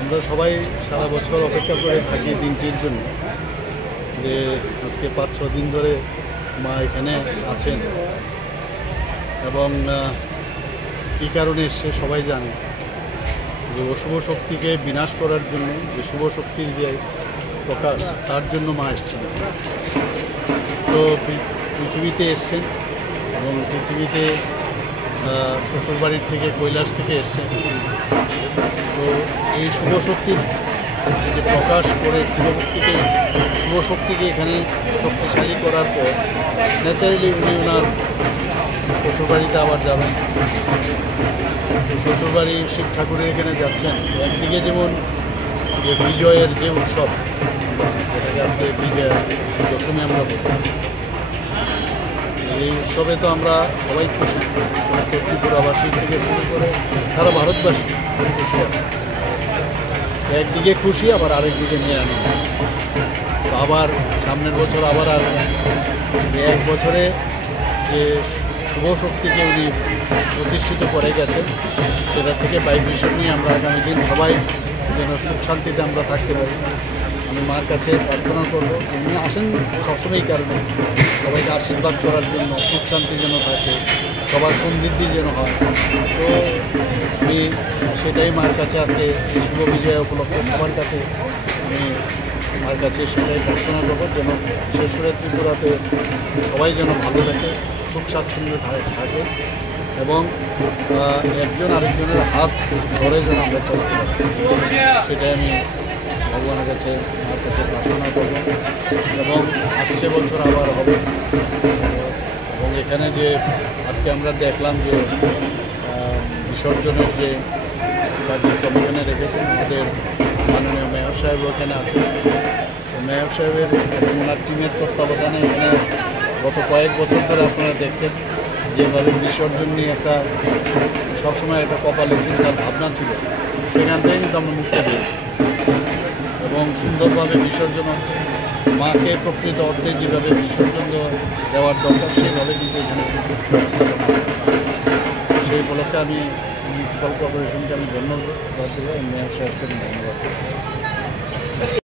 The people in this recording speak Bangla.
আমরা সবাই সারা বছর অপেক্ষা করে থাকি দিনটির জন্য, যে আজকে 5-6 দিন ধরে মা এখানে আছেন এবং কী কারণে এসছে সবাই জানে, যে অশুভ শক্তিকে বিনাশ করার জন্য, যে শুভ শক্তির যে প্রকাশ তার জন্য মা এসছেন। তো পৃথিবীতে এসছেন এবং পৃথিবীতে শ্বশুরবাড়ির থেকে কৈলাস থেকে এসছেন। তো এই শুভ শক্তির যে প্রকাশ করে শুভ শক্তিকে এখানে শক্তিশালী করার পর ন্যাচারালি উনি ওনার শ্বশুরবাড়িতে আবার যাবেন। তো শ্বশুরবাড়ি শিব ঠাকুরের এখানে যাচ্ছেন। একদিকে যেমন যে বিজয়ের যে উৎসব, যেটাকে আজকে বিজয়া দশমী আমরা বলি, এই উৎসবে তো আমরা সবাই খুশি, সমস্ত ত্রিপুরাবাসী থেকে শুরু করে সারা ভারতবাসী খুশি আছে। একদিকে খুশি, আবার আরেকদিকে নিয়ে আনন্দ। তো আবার সামনের বছর আবার আসবেন। এক বছরে যে শুভ শক্তিকে উনি প্রতিষ্ঠিত করে গেছেন, সেটা থেকে ভাইব্রেশন নিয়ে আমরা আগামী দিন সবাই যেন সুখ শান্তিতে আমরা থাকতে পারি। আমি মার কাছে প্রার্থনা করবো, উনি আসেন সবসময়ই কারণে সবাইকে আশীর্বাদ করার জন্য, সুখ শান্তি যেন থাকে, সবার সমৃদ্ধি যেন হয়। তো আমি সেটাই মার কাছে আজকে এই শুভ বিজয় উপলক্ষে সবার কাছে আমি মার কাছে সেটাই প্রার্থনা করবো, যেন শেষ করে ত্রিপুরাতে সবাই যেন ভালো থাকে, সুখ স্বাচ্ছন্দ্য থাকে এবং একজন আরেকজনের হাত ধরে যেন আমরা চলতে পারি। সেটাই আমি ভগবানের কাছে মার কাছে প্রার্থনা করব এবং আসছে বছর আবার হবে। এবং এখানে যে আজকে আমরা দেখলাম যে বিসর্জনের যে কার্যক্রম এখানে রেখেছেন, আমাদের মাননীয় মেয়র সাহেব এখানে আছেন। মেয়র সাহেবের এবং ওনার টিমের তত্ত্বাবধানে এখানে গত কয়েক বছর ধরে আপনারা দেখছেন যেভাবে বিসর্জন নিয়ে একটা সবসময় একটা কপালের চিন্তার ভাবনা ছিল, সেখান থেকে কিন্তু আমরা মুক্তি দিই এবং সুন্দরভাবে বিসর্জন হচ্ছে। মাকে প্রকৃত অর্থে যেভাবে বিসর্জন দেওয়ার দরকার সেইভাবে কিন্তু এখানে ব্যবস্থা করা। সেই উপলক্ষে আমি মিউনিসিপ্যাল কর্পোরেশনকে আমি ধন্যবাদ দেবো, মেয়র সাহেবকে ধন্যবাদ দেবো।